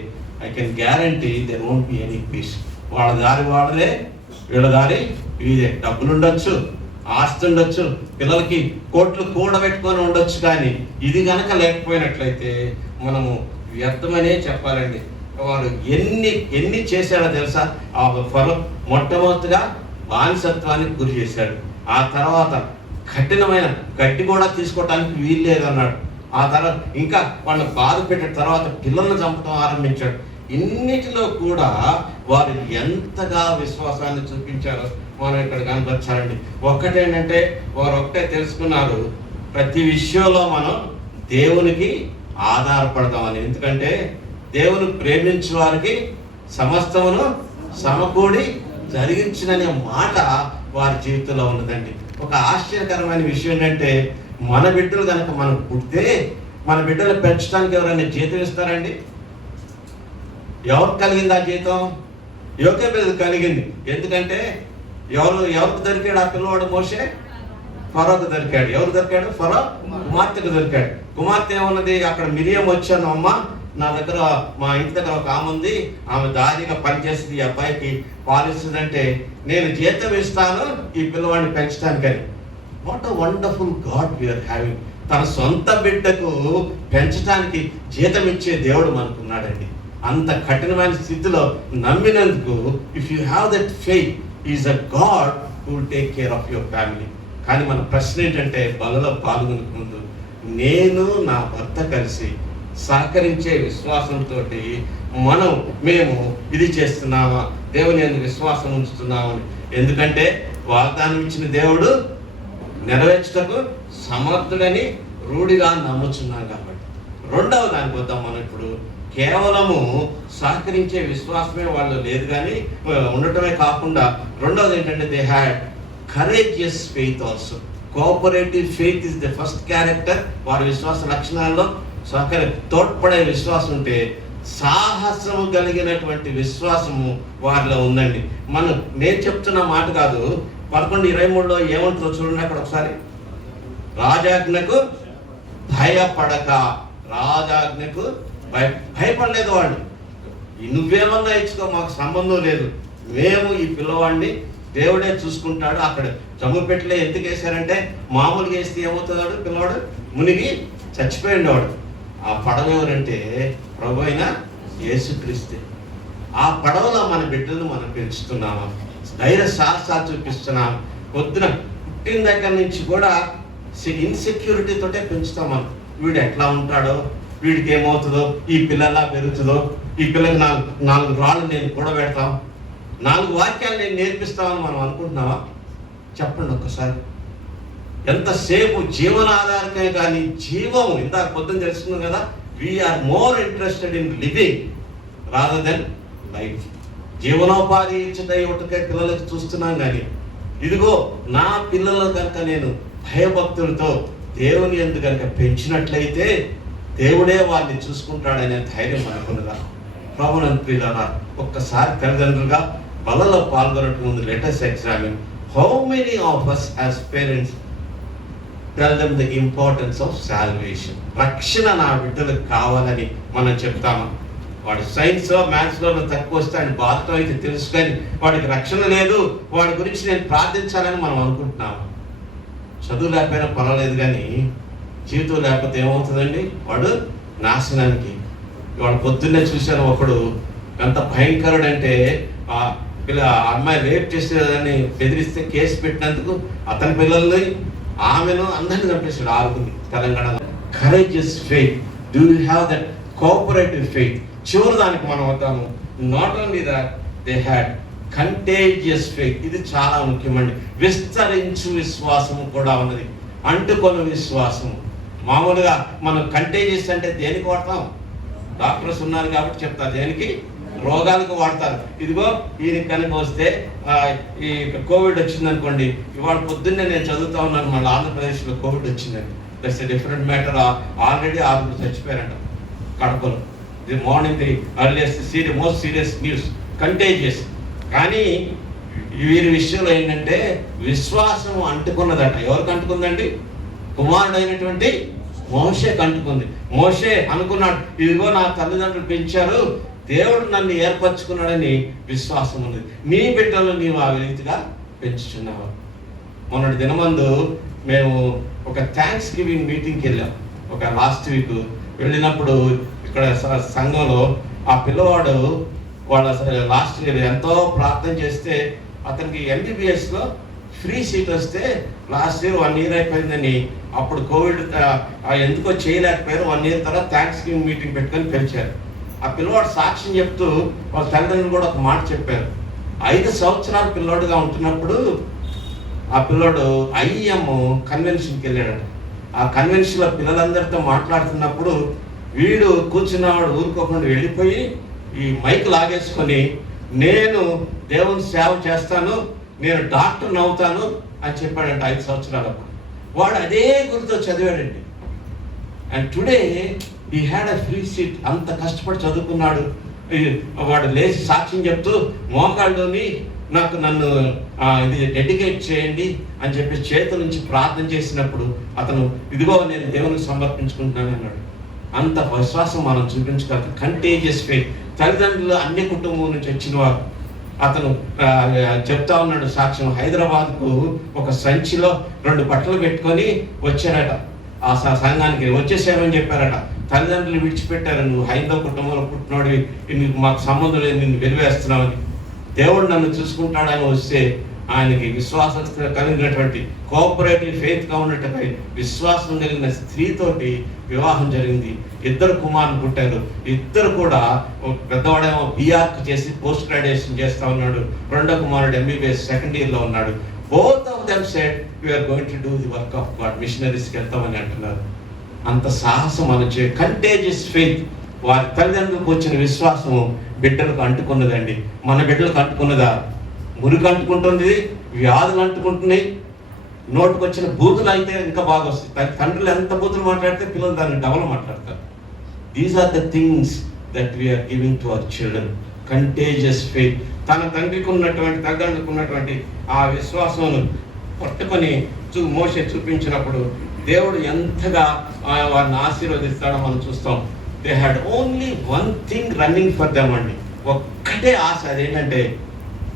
I can guarantee there won't be any peace. వాళ్ళ దారి వాళ్ళదే, వీళ్ళ దారి వీదే. డబ్బులు ఉండొచ్చు, ఆస్తి ఉండొచ్చు, పిల్లలకి కోట్లు కూడబెట్టుకొని ఉండొచ్చు, కానీ ఇది కనుక లేకపోయినట్లయితే మనము వ్యర్థమనే చెప్పాలండి. వాడు ఎన్ని చేశాడో తెలుసా? ఆ ఫరో మొట్టమొదటిగా బానిసత్వానికి గురి చేశాడు. ఆ తర్వాత కఠినమైన గడ్డి కూడా తీసుకోవటానికి వీలు లేదన్నాడు. ఆ తర్వాత ఇంకా వాళ్ళని బాధ పెట్టిన తర్వాత పిల్లల్ని చంపడం ఆరంభించాడు. ఇన్నిటిలో కూడా వారు ఎంతగా విశ్వాసాన్ని చూపించారో మనం ఇక్కడ కనపరచాలండి. ఒక్కటేంటంటే వారు ఒకటే తెలుసుకున్నారు, ప్రతి విషయంలో మనం దేవునికి ఆధారపడతామని. ఎందుకంటే దేవుని ప్రేమించే వారికి సమస్తమును సమకూడి జరిగించిననే మాట వారి జీవితంలో ఉన్నదండి. ఒక ఆశ్చర్యకరమైన విషయం ఏంటంటే, మన బిడ్డలు కనుక మనం పుడితే మన బిడ్డలు పెంచడానికి ఎవరైనా జీతం ఇస్తారండి? ఎవరికి కలిగింది ఆ జీతం? యోకేబేదు కలిగింది. ఎందుకంటే ఎవరికి దొరికాడు ఆ పిల్లవాడు? మోషే ఫరోకు దొరికాడు. ఎవరు దొరికాడు? ఫరో కుమార్తెకు దొరికాడు. కుమార్తె ఏమన్నది? అక్కడ మిరియం వచ్చాను, అమ్మ నా దగ్గర మా ఇంటి దగ్గర ఒక ఆమె ఉంది, ఆమె దారిగా పనిచేస్తుంది, ఈ అబ్బాయికి పాలిస్తుందంటే నేను జీతం ఇస్తాను ఈ పిల్లవాడిని పెంచడానికని. What a wonderful God we are having. తన సొంత బిడ్డకు పెంచడానికి జీతం ఇచ్చే దేవుడు మనకున్నాడండి. అంత కఠినమైన స్థితిలో నమ్మినందుకు, if you have that faith, is a God who will take care of your family. కానీ మన ప్రశ్న ఏంటంటే, బలలో పాల్గొనక ముందు నేను నా భర్త కలిసి సహకరించే విశ్వాసంతో మేము ఇది చేస్తున్నామా, దేవుని యందు విశ్వాసం ఉంచుతున్నామని. ఎందుకంటే వాగ్దానం ఇచ్చిన దేవుడు నెరవేర్చుటకు సమర్థుడని రూఢిగా నమ్ముచున్నాం కాబట్టి. రెండవ దానికి వద్దాం మనం ఇప్పుడు. కేవలము సహకరించే విశ్వాసమే వాళ్ళు లేదు కానీ ఉండటమే కాకుండా, రెండవది ఏంటంటే they had courageous faith also. Cooperative faith is the first character. వారి విశ్వాస లక్షణాల్లో తోడ్పడే విశ్వాసం ఉంటే సాహసము కలిగినటువంటి విశ్వాసము వారిలో ఉందండి. నేను చెప్తున్న మాట కాదు, 11:23 ఏమంటుందో చూడండి అక్కడ ఒకసారి. రాజాజ్ఞకు భయపడక. రాజాజ్ఞకు భయపడలేదు వాళ్ళు. నువ్వేమన్నా ఇచ్చుకో, మాకు సంబంధం లేదు, మేము ఈ పిల్లవాడిని దేవుడే చూసుకుంటాడు. అక్కడ జమ్ము పెట్టలే ఎందుకు వేశారంటే, మామూలుగా వేస్తే ఏమవుతున్నాడు పిల్లవాడు, మునిగి చచ్చిపోయిండేవాడు. ఆ పడవ ఎవరంటే ప్రభు అయిన యేసుక్రీస్తే. ఆ పడవలో మన బిడ్డలను మనం పెంచుతున్నామా, ధైర్య సాహసాలు చూపిస్తున్నాం. పొద్దున పుట్టిన దగ్గర నుంచి కూడా ఇన్సెక్యూరిటీతోటే పెంచుతాం మనం. వీడు ఎట్లా ఉంటాడో, వీడికి ఏమవుతుందో, ఈ పిల్లలా పెరుగుతుందో, ఈ పిల్లకి నాలుగు రాళ్ళు నేను కూడబెడతాం, 4 వాక్యాలు నేను నేర్పిస్తామని మనం అనుకుంటున్నావా? చెప్పండి ఒక్కసారి. ఎంతసేపు జీవనాధారమే కానీ జీవము, ఇందాక పొద్దున్న తెలుసుకున్నాం కదా, we are more interested in living rather than life. జీవనోపాధి ఒకటికే పిల్లలకి చూస్తున్నాం కానీ, ఇదిగో నా పిల్లలు కనుక నేను భయభక్తులతో దేవుని యందు కనుక పెంచినట్లయితే దేవుడే వాళ్ళని చూసుకుంటాడనే ధైర్యం మనకున్నదా? ప్రభునందు ప్రియులారా, ఒక్కసారి తల్లిదండ్రులుగా బలలో పాల్గొనటం ముందు letters examine how many of us as parents tell them the importance of salvation. రక్షణ నా బిడ్డలకు కావాలని మనం చెప్తామా? వాడు సైన్స్లో మ్యాథ్స్లో తక్కువ వస్తే ఆయన బాధతో అయితే తెలుసు, కానీ వాడికి రక్షణ లేదు, వాడి గురించి నేను ప్రార్థించాలని మనం అనుకుంటున్నాము. చదువు లేకపోయినా పర్వాలేదు, కానీ జీవితం లేకపోతే ఏమవుతుందండి? వాడు నాశనానికి. వాడు పొద్దున్నే చూశాను, ఒకడు ఎంత భయంకరుడు అంటే, అమ్మాయి రేప్ చేసేదని బెదిరిస్తే కేసు పెట్టినందుకు అతని పిల్లల్ని, ఆమెను, అందరిని చంపేశాడు. 6 తెలంగాణలో. Courageous faith. Do you have that cooperative faith? చివరి దానికి మనం అవుతాము. Not only that, they had contagious faith. ఇది చాలా ముఖ్యమండి. విస్తరించు విశ్వాసము కూడా ఉన్నది, అంటుకొను విశ్వాసము. మామూలుగా మనం కంటేజియస్ అంటే దేనికి వాడతాం? డాక్టర్స్ ఉన్నారు కాబట్టి చెప్తారు, దేనికి? రోగాలకు వాడతారు. ఇదిగో ఈయనకి కనుక వస్తే ఈ కోవిడ్ వచ్చింది అనుకోండి, ఇవాళ పొద్దున్నే నేను చదువుతా ఉన్నాను, మళ్ళీ ఆంధ్రప్రదేశ్లో కోవిడ్ వచ్చిందండి. That's a different matter. Already 6 చచ్చిపోయారంట కడపలో. The morning the earliest most serious news, contagious. కానీ వీరి విషయంలో ఏంటంటే విశ్వాసం అంటుకున్నదట. ఎవరికి అంటుకుందండి? కుమారుడు అయినటువంటి మోషేకి అంటుకుంది. మోషే అనుకున్నాడు, ఇదిగో నా తల్లిదండ్రులు పెంచారు, దేవుడు నన్ను ఏర్పరచుకున్నాడని విశ్వాసం ఉంది. నీ బిడ్డలు నీవు ఆ రీతిగా పెంచుచున్నావు. మొన్నటి దినమందు మేము ఒక థ్యాంక్స్ గివింగ్ మీటింగ్కి వెళ్ళాం. ఒక లాస్ట్ వీక్ వెళ్ళినప్పుడు ఇక్కడ సంఘంలో ఆ పిల్లవాడు వాళ్ళ లాస్ట్ ఇయర్ ఎంతో ప్రార్థన చేస్తే అతనికి MBBSలో ఫ్రీ సీట్ వస్తే లాస్ట్ ఇయర్ 1 year అయిపోయిందని, అప్పుడు కోవిడ్ ఎందుకో చేయలేకపోయారు. 1 year తర్వాత థ్యాంక్స్ గివింగ్ మీటింగ్ పెట్టుకొని పిలిచారు. ఆ పిల్లవాడు సాక్ష్యం చెప్తూ వాళ్ళ తల్లిదండ్రులు కూడా ఒక మాట చెప్పారు. 5 సంవత్సరాల పిల్లోడుగా ఉంటున్నప్పుడు ఆ పిల్లోడు IEM కన్వెన్షన్కి వెళ్ళాడట. ఆ కన్వెన్షన్లో పిల్లలందరితో మాట్లాడుతున్నప్పుడు వీడు కూర్చున్నవాడు ఊరుకోకుండా వెళ్ళిపోయి ఈ మైక్ లాగేసుకొని, నేను దేవుని సేవ చేస్తాను, నేను డాక్టర్ని అవుతాను అని చెప్పాడంట 5 సంవత్సరాలప్పుడు. వాడు అదే గురితో చదివాడండి. And today he had a free seat. అంత కష్టపడి చదువుకున్నాడు. వాడు లేచి సాక్ష్యం చెప్తూ మోకాళ్ళలోని నన్ను ఇది డెడికేట్ చేయండి అని చెప్పి చేతుల నుంచి ప్రార్థన చేసినప్పుడు అతను, ఇదిగో నేను దేవునికి సమర్పించుకుంటున్నాను అన్నాడు. అంత విశ్వాసం మనం చూపించగలుగుతాం. Contagious faith. తల్లిదండ్రులు అన్ని కుటుంబం నుంచి వచ్చిన వారు. అతను చెప్తా ఉన్నాడు సాక్ష్యం. హైదరాబాద్కు ఒక సంచిలో 2 బట్టలు పెట్టుకొని వచ్చారట. ఆ సంఘానికి వచ్చేసామని చెప్పారట. తల్లిదండ్రులు విడిచిపెట్టారు, నువ్వు హైందవ కుటుంబంలో పుట్టినోడివి, మాకు సంబంధం లేదు, నిన్ను వెలివేస్తున్నావని. దేవుడు నన్ను చూసుకుంటాడని వస్తే ఆయనకి విశ్వాసం కలిగినటువంటి కోఆపరేటివ్ ఫెయిత్గా ఉన్నట్టుపై విశ్వాసం కలిగిన స్త్రీతోటి వివాహం జరిగింది. 2 కుమారులు పుట్టారు. 2 కూడా, పెద్దవాడేమో BArch చేసి పోస్ట్ గ్రాడ్యుయేషన్ చేస్తా ఉన్నాడు, రెండో కుమారుడు MBBS 2nd year లో ఉన్నాడు. Both of them said, we are going to do the work of God. మిషనరీస్కి వెళ్తామని అంటున్నారు. అంత సాహసం మనం కంటేజియస్ ఫెయిత్. వారి తల్లిదండ్రులకు వచ్చిన విశ్వాసము బిడ్డలకు అంటుకున్నదండి. మన బిడ్డలకు అంటుకున్నదా? మురికి అంటుకుంటుంది, వ్యాధులు అంటుకుంటున్నాయి. నోటికి వచ్చిన బూతులు అయితే ఇంకా బాగా వస్తాయి. తండ్రులు ఎంత బూతులు మాట్లాడితే పిల్లలు దాన్ని డబల్ మాట్లాడతారు. These are the things that we are giving to our children. Contagious faith. తన తండ్రికి ఉన్నటువంటి తల్లిదండ్రులకు ఉన్నటువంటి ఆ విశ్వాసం పట్టుకొని మోషే చూపించినప్పుడు దేవుడు ఎంతగా వారిని ఆశీర్వదిస్తాడో మనం చూస్తాం. They had only one thing running for them అండి. ఒక్కటే ఆశ, అదేంటంటే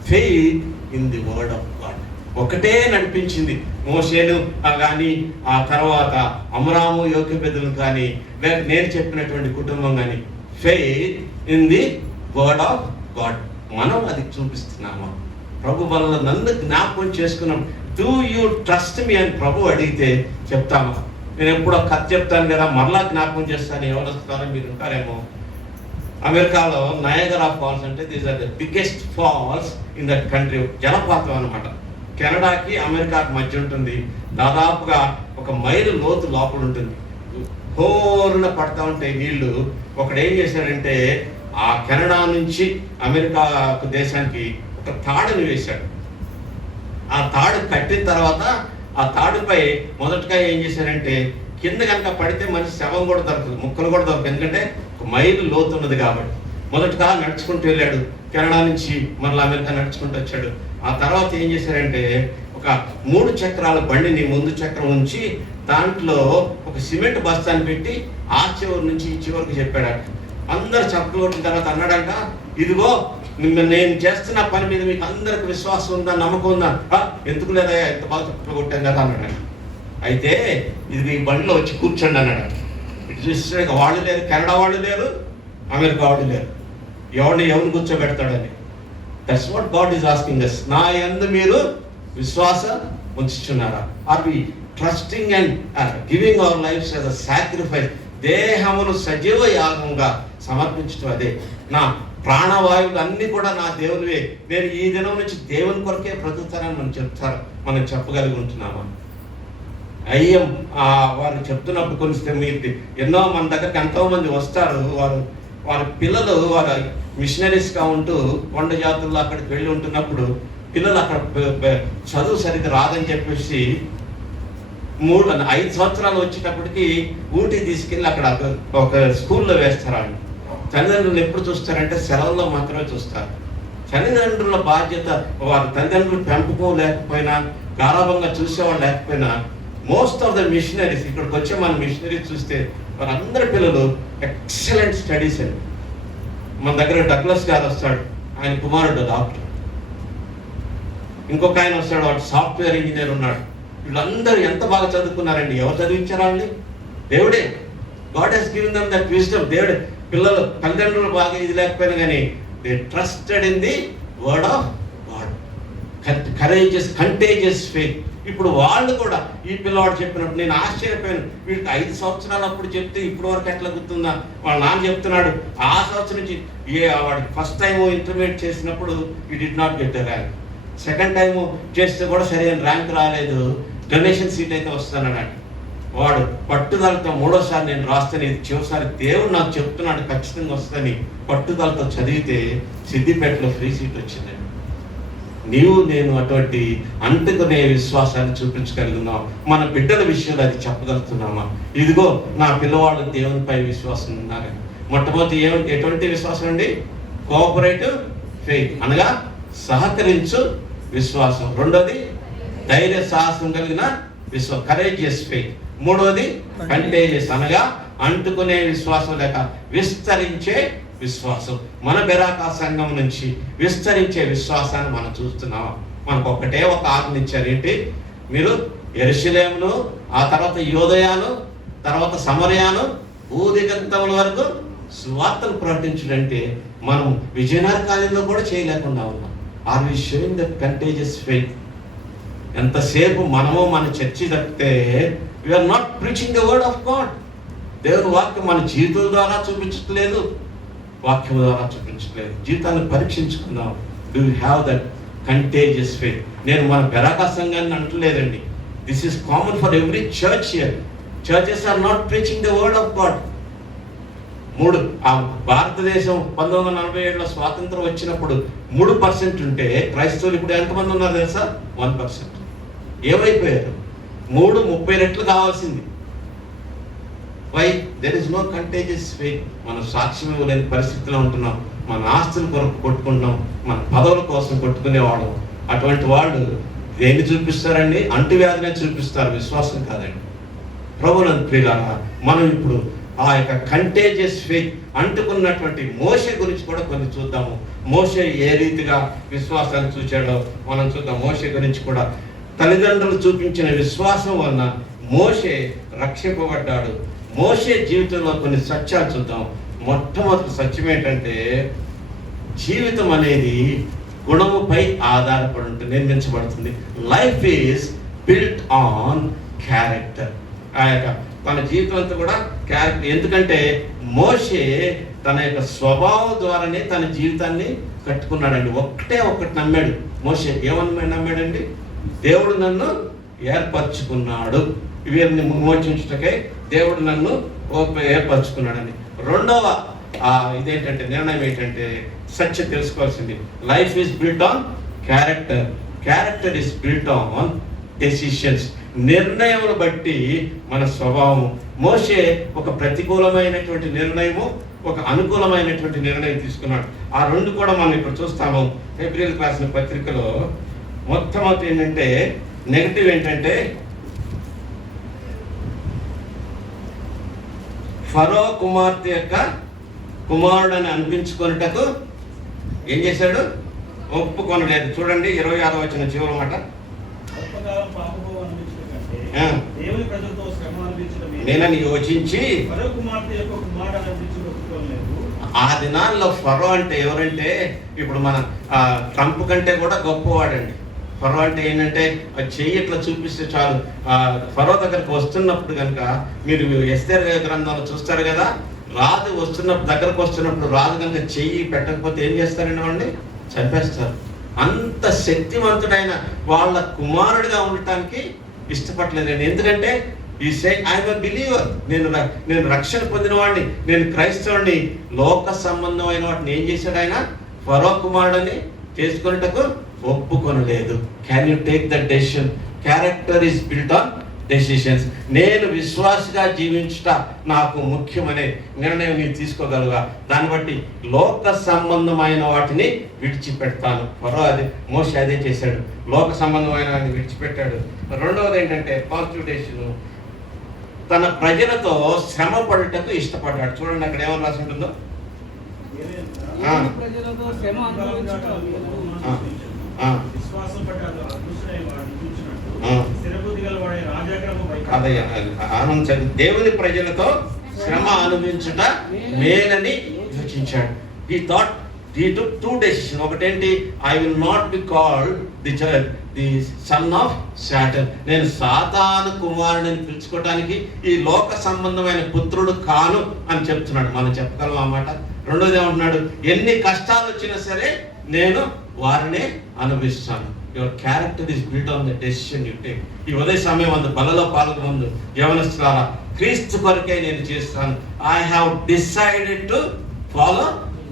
faith in the word of God. ఒకటే నడిపించింది మోషేను కానీ, ఆ తర్వాత అమరాము యోకేబెదులు కానీ, లేక నేను చెప్పినటువంటి కుటుంబం కానీ, faith in the word of God. మనం అది చూపిస్తున్నామా? ప్రభు వల్ల నన్ను జ్ఞాపకం చేసుకున్నాం. డూ యూ ట్రస్ట్ మీ అని ప్రభు అడిగితే చెప్తామా? నేను ఎప్పుడో కథ చెప్తాను కదా, మరలా జ్ఞాపకం చేస్తాను. ఎవరు వస్తారో మీరు ఉంటారేమో. అమెరికాలో నయాగరా ఫాల్స్ అంటే these are the biggest falls in that country. జలపాతం అనమాట. కెనడాకి అమెరికాకి మధ్య ఉంటుంది. దాదాపుగా 1 మైలు లోతు లోపల ఉంటుంది. హోరున పడతా ఉంటే నీళ్లు. ఒకడు ఏం చేశాడంటే ఆ కెనడా నుంచి అమెరికా దేశానికి ఒక తాడుని వేశాడు. ఆ తాడు కట్టిన తర్వాత ఆ తాడుపై మొదటగా ఏం చేశారంటే కింద కనుక పడితే మనిషి శవం కూడా దొరకదు, ముక్కలు కూడా దొరకదు. ఎందుకంటే 1 మైలు లోతు ఉన్నది కాబట్టి. మొదటగా నడుచుకుంటూ వెళ్ళాడు. కెనడా నుంచి మళ్ళీ అమెరికా నడుచుకుంటూ వచ్చాడు. ఆ తర్వాత ఏం చేశారంటే ఒక 3 చక్రాల బండిని ముందు చక్రం ఉంచి దాంట్లో ఒక సిమెంట్ బస్తాన్ని పెట్టి ఆ చివరి నుంచి ఈ చివరికి చెప్పాడు. అందరు చప్పట్లు కొట్టిన తర్వాత అన్నాడంట, ఇదిగో నేను చేస్తున్న పని మీద మీకు అందరికి విశ్వాసం ఉందా, నమ్మకం ఉందా? ఎందుకు లేదా, ఎంత బాగా చప్పట్లు కొట్టాను కదా అన్నాడు. అయితే ఇది ఈ బండిలో వచ్చి కూర్చోండి అన్నాడు. ఇటు చూస్తే వాళ్ళు లేరు, కెనడా వాళ్ళు లేరు, అమెరికా వాళ్ళు లేరు. ఎవరిని కూర్చోబెడతాడని. That's what God is asking us. నా యందు మీరు విశ్వాసం ఉంచుచున్నారా? Are we trusting and giving our lives as a sacrifice? దేహమును సజీవ యాగంగా సమర్పించడం. అదే నా ప్రాణవాయువులు అన్నీ కూడా నా దేవునివే, నేను ఈ దినం నుంచి దేవుని కొరకే బ్రతుకుతానని మనం చెప్పగలిగి ఉంటున్నామా? అయ్యం వారు చెప్తున్నప్పుడు కొన్ని మీరు ఎన్నో మన దగ్గరికి ఎంతోమంది వస్తారు. వారి పిల్లలు వారు మిషనరీస్గా ఉంటూ కొండ జాతుల్లో అక్కడికి వెళ్ళి ఉంటున్నప్పుడు పిల్లలు అక్కడ చదువు సరిగ్గా రాదని చెప్పేసి 5 సంవత్సరాలు వచ్చేటప్పటికి ఊటీ తీసుకెళ్ళి అక్కడ ఒక స్కూల్లో వేస్తారండి. తల్లిదండ్రులు ఎప్పుడు చూస్తారంటే సెలవుల్లో మాత్రమే చూస్తారు. తల్లిదండ్రుల బాధ్యత, వారి తల్లిదండ్రులు పెంపకం లేకపోయినా, గారాభంగా చూసేవాళ్ళు లేకపోయినా, మోస్ట్ ఆఫ్ ద మిషనరీస్ ఇక్కడికి వచ్చే మన మిషనరీస్ చూస్తే వారందరి పిల్లలు ఎక్సలెంట్ స్టడీస్ అండి. మన దగ్గర డగ్లస్ గారు వస్తాడు, ఆయన కుమారుడు డాక్టర్. ఇంకొక ఆయన వస్తాడు, వాడు సాఫ్ట్వేర్ ఇంజనీర్ ఉన్నాడు. వీళ్ళందరూ ఎంత బాగా చదువుకున్నారండి. ఎవరు చదివించారా అండి? దేవుడే. God has given them that wisdom. దేవుడే. పిల్లలు తల్లిదండ్రులు బాగా ఇది లేకపోయినా కానీ they trusted in the word of God. Courageous contagious faith. ఇప్పుడు వాళ్ళు కూడా ఈ పిల్లవాడు చెప్పినప్పుడు నేను ఆశ్చర్యపోయాను. వీడికి 5 సంవత్సరాలు అప్పుడు చెప్తే ఇప్పటి వరకు ఎట్లా గుర్తుందా? వాళ్ళ నాన్న చెప్తున్నాడు ఆ సంవత్సరం నుంచి వాడికి ఫస్ట్ టైం ఇంటర్మీడియట్ చేసినప్పుడు ఈ did not get a rank. Second time చేస్తే కూడా సరైన ర్యాంక్ రాలేదు, డొనేషన్ సీట్ అయితే వస్తానన్నాడు. వాడు పట్టుదలతో 3వసారి నేను రాస్తాను, ఇది చివరిసారి దేవుడు నాకు చెప్తున్నాడు ఖచ్చితంగా వస్తుందని పట్టుదలతో చదివితే సిద్దిపేటలో ఫ్రీ సీట్ వచ్చిందండి. నీవు నేను అటువంటి అంటుకునే విశ్వాసాన్ని చూపించగలుగుతున్నాం. మన బిడ్డల విషయంలో అది చెప్పగలుగుతున్నామా? ఇదిగో నా పిల్లవాళ్ళు దేవునిపై విశ్వాసం ఉన్నారని. మొట్టమొదటి ఎటువంటి విశ్వాసం అండి? కోఆపరేటివ్ ఫెయిత్, అనగా సహకరించు విశ్వాసం. రెండోది ధైర్య సాహసం కలిగిన విశ్వాసం, కరేజియస్ ఫెయిత్. మూడోది కంటేజియస్, అనగా అంటుకునే విశ్వాసం లేక విస్తరించే విశ్వాసం. మన బెరాకా సంఘం నుంచి విస్తరించే విశ్వాసాన్ని మనం చూస్తున్నాం. మనకు ఒకటే ఒక ఆజ్ఞ ఇచ్చారు. ఏంటి? మీరు యెరూషలేమును, ఆ తర్వాత యోదయాను, తర్వాత సమరయాను, భూదిగంతముల వరకు సువార్తను ప్రకటించడంటే మనం విజయనగర కాలంలో కూడా చేయలేకుండా ఉన్నాం. Are we showing that contagious faith? ఎంతసేపు మనము మన చర్చి తప్పితే we are not preaching the word of God. దేవుని వాక్యం మన జీవితం ద్వారా చూపించట్లేదు, వాక్యం ద్వారా చూపించట్లేదు. జీవితాన్ని పరీక్షించుకుందాం. Do you have that contagious faith? నేను మన బెరాకా సంఘాన్ని అంటలేదండి. This is common for every church here. Churches are not preaching the word of God. భారతదేశం 1947లో స్వాతంత్రం వచ్చినప్పుడు 3% ఉంటే క్రైస్తవులు ఇప్పుడు ఎంతమంది ఉన్నారు తెలుసా? 1%. ఏమైపోయారు? 3-30 రెట్లు కావాల్సింది. Why? There is no contagious faith. మనం సాక్ష్యం ఇవ్వలేని పరిస్థితిలో ఉంటున్నాం. మన ఆస్తుల కొరకు కొట్టుకుంటున్నాం, మన పదవుల కోసం కొట్టుకునేవాళ్ళం. అటువంటి వాళ్ళు దేన్ని చూపిస్తారండి? అంటువ్యాధినే చూపిస్తారు, విశ్వాసం కాదండి. ప్రభువునందు ప్రియులారా, మనం ఇప్పుడు ఆ యొక్క కంటేజియస్ ఫెయిత్ అంటుకున్నటువంటి మోషే గురించి కూడా కొన్ని చూద్దాము. మోషే ఏ రీతిగా విశ్వాసాన్ని చూచాడో మనం చూద్దాం. మోషే గురించి కూడా తల్లిదండ్రులు చూపించిన విశ్వాసం వలన మోషే రక్షింపబడ్డాడు. మోషే జీవితంలో కొన్ని సత్యాలు చూద్దాం. మొట్టమొదటి సత్యం ఏంటంటే, జీవితం అనేది గుణముపై ఆధారపడి ఉంటుంది, నిర్మించబడుతుంది. Life is built on character. ఆ యొక్క తన జీవితం అంతా కూడా క్యారెక్టర్. ఎందుకంటే మోషే తన యొక్క స్వభావం ద్వారానే తన జీవితాన్ని కట్టుకున్నాడండి. ఒక్కటి నమ్మాడు మోషే. ఏమని నమ్మాడండి? దేవుడు నన్ను ఏర్పరచుకున్నాడు, వీరిని విమోచించుటకై దేవుడు నన్ను ఏర్పరచుకున్నాడని. రెండవ ఇదేంటంటే, నిర్ణయం ఏంటంటే, సత్యం తెలుసుకోవాల్సింది. Life is built on character, character is built on decisions. నిర్ణయమును బట్టి మన స్వభావం. మోషే ఒక ప్రతికూలమైనటువంటి నిర్ణయము, ఒక అనుకూలమైనటువంటి నిర్ణయం తీసుకున్నాడు. ఆ రెండు కూడా మనం ఇప్పుడు చూస్తాము. ఏప్రిల్ రాసిన పత్రికలో మొట్టమొదటి ఏంటంటే, నెగటివ్ ఏంటంటే, ఫరో కుమార్తె యొక్క కుమారుడని అనిపించుకున్నటకు ఏం చేశాడు? ఒప్పుకొనలేదు. చూడండి 26వ వచనం చివరి మాట. నేనని యోచించి, ఆ దినాల్లో ఫరో అంటే ఎవరంటే, ఇప్పుడు మన ట్రంప్ కంటే కూడా గొప్పవాడండి. ఫరో అంటే ఏంటంటే, చెయ్యి ఇట్లా చూపిస్తే చాలు. ఫరో దగ్గరకు వస్తున్నప్పుడు కనుక మీరు ఎస్తేర్ గ్రంథంలో చూస్తారు కదా, రాజు దగ్గరకు వస్తున్నప్పుడు రాజు కనుక చెయ్యి పెట్టకపోతే ఏం చేస్తారండి? వాళ్ళని చంపేస్తారు. అంత శక్తివంతుడైన వాళ్ళ కుమారుడిగా ఉండటానికి ఇష్టపడలేదండి. ఎందుకంటే ఈ సే ఐఎమ్ ఎ బిలీవర్, నేను రక్షణ పొందిన వాడిని, నేను క్రైస్తవుడిని. లోక సంబంధమైన వాటిని ఏం చేశాడు ఆయన? ఫరో కుమారుడని చేసుకున్నటకు ఒప్పుకొనలేదు. Can you take the decision? Character is built on decisions. నేను విశ్వాసగా జీవించుట నాకు ముఖ్యమనే నిర్ణయం నీవు తీసుకోగలగా. దాన్ని బట్టి లోక సంబంధమైన వాటిని విడిచిపెడతాను. ఫరో అదే, మోషే అదే చేశాడు, లోక సంబంధమైన వాటిని విడిచిపెట్టాడు. రెండవది ఏంటంటే పాజిటివ్ డెసిషన్. తన ప్రజలతో శ్రమ పడుటకు ఇష్టపడ్డాడు. చూడండి అక్కడ ఏమని రాసి ఉంటుందో. దేవుని ప్రజలతో శ్రమ అనుభవించుట మేలని యోచించాడు. He took two decisions. ఒకటేంటి? I will not be called the son of Satan. నేను సాతాను కుమారుని పిలుచుకోవడానికి ఈ లోక సంబంధమైన పుత్రుడు కాను అని చెప్తున్నాడు. మనం చెప్పగలం అన్నమాట. రెండోది ఏమంటున్నాడు? ఎన్ని కష్టాలు వచ్చినా సరే నేను వారినే అనుభవిస్తాను. Your character is built on the decision you take. ఈ ఉదయ సమయం అందు బలలో పాల్గొందు యవనస్తులారా, క్రీస్తు కొరకే నేను చేస్తాను. I have decided to follow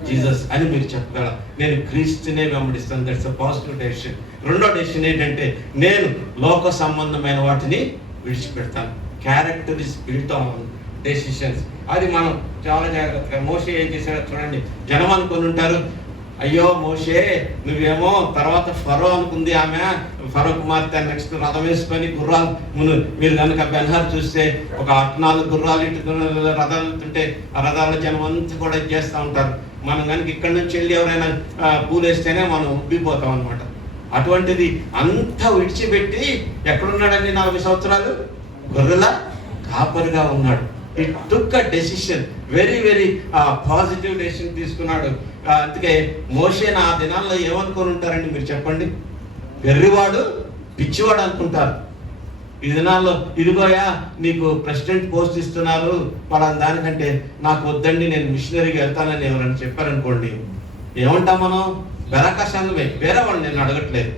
Jesus అని మీరు చెప్పగల. నేను క్రీస్తునే వెంబడిస్తాను. That's a positive decision. రెండో డెసిషన్ ఏంటంటే, నేను లోక సంబంధమైన వాటిని విడిచిపెడతాను. Character is built on decisions. అది మనం చాలా జాగ్రత్తగా. మోషే ఏం చేశాడో చూడండి. జనం అనుకుని ఉంటారు, అయ్యో మోషే నువ్వేమో తర్వాత ఫరో అనుకుంది ఆమె, ఫరో కుమార్తె, నెక్స్ట్ రథం వేసుకొని గుర్రాలు. మీరు కనుక బెన్హార్ చూస్తే ఒక 14 గుర్రాలు ఇట్టుకుని రథాలు ఉంటుంటే ఆ రథాల జనం అంతా కూడా చేస్తూ ఉంటారు. మనం కనుక ఇక్కడి నుంచి వెళ్ళి ఎవరైనా పూలేస్తేనే మనం ఉబ్బిపోతాం అనమాట. అటువంటిది అంతా విడిచిపెట్టి ఎక్కడున్నాడండి 40 సంవత్సరాలు? గొర్రెల కాపరిగా ఉన్నాడు. It took a decision, very very positive decision తీసుకున్నాడు. అందుకే మోషేని ఆ దినాల్లో ఏమనుకొని ఉంటారండి మీరు చెప్పండి? వెర్రివాడు, పిచ్చివాడు అనుకుంటారు. ఈ దినాల్లో ఇదిగోయా నీకు ప్రెసిడెంట్ పోస్ట్ ఇస్తున్నారు పలానా దానికంటే నాకు వద్దండి, నేను మిషనరీకి వెళ్తానని ఎవరైనా చెప్పారనుకోండి, ఏమంటాం మనం? బెరకాశాంగమే, వేరే వాళ్ళు నేను అడగట్లేదు.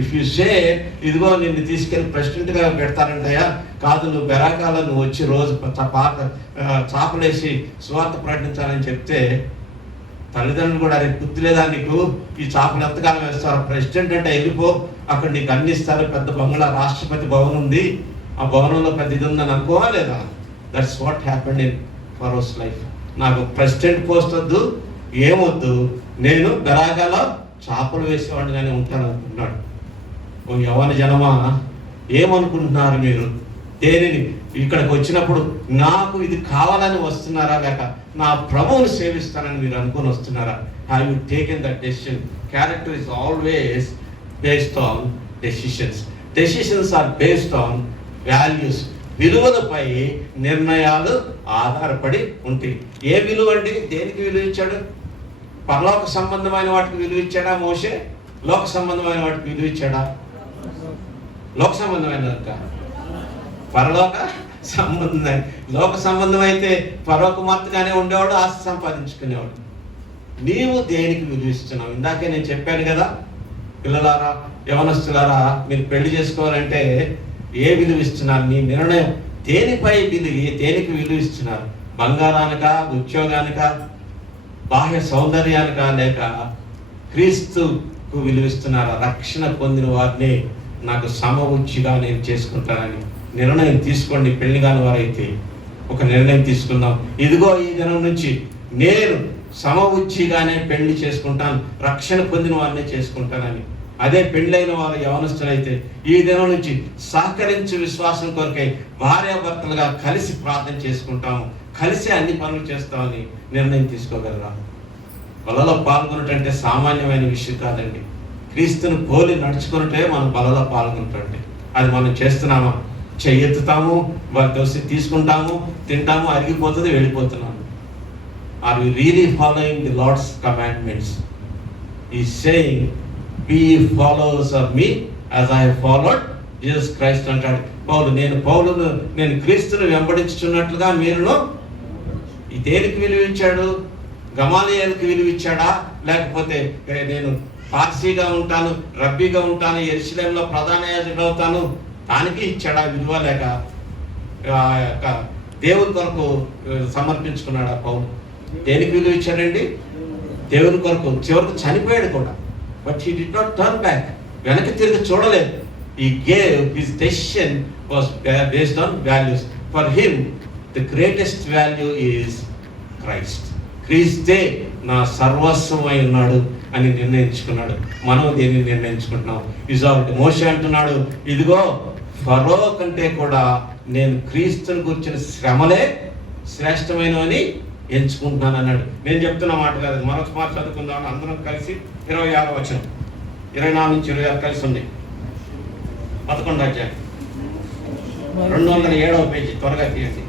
ఇఫ్ యు సే ఇదిగో నిన్ను తీసుకెళ్ళి ప్రెసిడెంట్గా పెడతారంటయా, కాదు నువ్వు బెరాకాలో నువ్వు వచ్చి రోజు చాపలేసి స్వార్థ ప్రకటించాలని చెప్తే తల్లిదండ్రులు కూడా రేపు బుద్ధి లేదా నీకు, ఈ చాపలు ఎంతకాలం వేస్తారు, ప్రెసిడెంట్ అంటే వెళ్ళిపో, అక్కడ నీకు అన్ని ఇస్తారు, పెద్ద బంగ్లా రాష్ట్రపతి భవన్ ఉంది, ఆ భవనంలో పెద్ద ఇది ఉందని అనుకోవా లేదా? That's what happened in pharaoh's life. నాకు ప్రెసిడెంట్ పోస్ట్ వద్దు, ఏమొద్దు, నేను బెరాగాలో చేపలు వేసేవాడిగానే ఉంటాను అనుకుంటున్నాడు. ఓ యవ్వన జనమా, ఏమనుకుంటున్నారు మీరు? దేనిని ఇక్కడికి వచ్చినప్పుడు నాకు ఇది కావాలని వస్తున్నారా, లేక నా ప్రభువుని సేవిస్తానని మీరు అనుకుని వస్తున్నారా? Have you taken that decision? Character is always based on decisions. Decisions are based on values. విలువలపై నిర్ణయాలు ఆధారపడి ఉంటాయి. ఏ విలువ అండి? దేనికి విలువ ఇచ్చాడు? పరలోక సంబంధమైన వాటికి విలువ ఇచ్చాడా మోషే? లోక సంబంధమైన వాటికి విలువ ఇచ్చాడా? లోక సంబంధమైన పరలోక సంబంధం. లోక సంబంధం అయితే పరలోకమార్తగానే ఉండేవాడు, ఆస్తి సంపాదించుకునేవాడు. నీవు దేనికి విలువ ఇస్తున్నావు? ఇందాకే నేను చెప్పాను కదా, పిల్లలారా, యవనస్తులారా, మీరు పెళ్లి చేసుకోవాలంటే ఏ విలువ ఇస్తున్నారు? నీ నిర్ణయం దేనిపై దేనికి విలువ ఇస్తున్నారు? బంగారానిక, ఉద్యోగానిక, బాహ్య సౌందర్యానిక, లేక క్రీస్తుకు విలువిస్తున్నారా? రక్షణ పొందిన వారిని నాకు సమవుచ్చిగా నేను చేసుకుంటానని నిర్ణయం తీసుకోండి. పెళ్లి కాని వారైతే ఒక నిర్ణయం తీసుకుందాం. ఇదిగో ఈ దినం నుంచి నేను సమవుచ్చిగానే పెళ్లి చేసుకుంటాను, రక్షణ పొందిన వారిని చేసుకుంటానని. అదే పెళ్ళైన వారు యవనస్తులైతే ఈ దినం నుంచి సహకరించు విశ్వాసం కొరకై భార్యాభర్తలుగా కలిసి ప్రార్థన చేసుకుంటాము, కలిసి అన్ని పనులు చేస్తామని నిర్ణయం తీసుకోగలరా? బలలో పాల్గొనటంటే సామాన్యమైన విషయం కాదండి. క్రీస్తుని పోలి నడుచుకున్నట్టే మనం బలలో పాల్గొనటంటే. అది మనం చేస్తున్నామా? చెయ్యెత్తుతాము, వారి దోసి తీసుకుంటాము, తింటాము, అరిగిపోతుంది, వెళ్ళిపోతున్నాము. Are you really following the Lord's commandments? He saying, be followers of me as I have followed Jesus Christ అంటాడు పౌలు. నేను క్రీస్తుని వెంబడించుచున్నట్లుగా మీరును. ఈ దేనికి విలువ ఇచ్చాడు? గమాలియేలుకి విలువ ఇచ్చాడా? లేకపోతే నేను పార్సీగా ఉంటాను, రబ్బీగా ఉంటాను, యెరూషలేములో ప్రధాన యాజకుడు అవుతాను, దానికి ఇచ్చాడా విలువ? లేక దేవుని కొరకు సమర్పించుకున్నాడా పౌలు? దేనికి విలువ ఇచ్చాడండి? దేవుని కొరకు. చివరికి చనిపోయాడు కూడా. But he did not turn back. వెనక్కి తిరిగి చూడలేదు. He gave his decision was based on values. For him, the greatest value is Christ. క్రీస్తే నా సర్వస్వమై ఉన్నాడు అని నిర్ణయించుకున్నాడు. మనం దేన్ని నిర్ణయించుకుంటున్నాం? ఇజాల్ట్ మోషే అంటున్నాడు, ఇదిగో ఫరో కంటే కూడా నేను క్రీస్తుని గురించిన శ్రమలే శ్రేష్టమైనవని ఎంచుకుంటున్నాను అన్నాడు. నేను చెప్తున్న మాట కాదు, మరొక మాట చదువుకుందాం అందరం కలిసి. 26వ వచనం, 24 నుంచి 26 కలిసి ఉంది. 11వ అధ్యాయం 207వ పేజీ, త్వరగా తీయండి.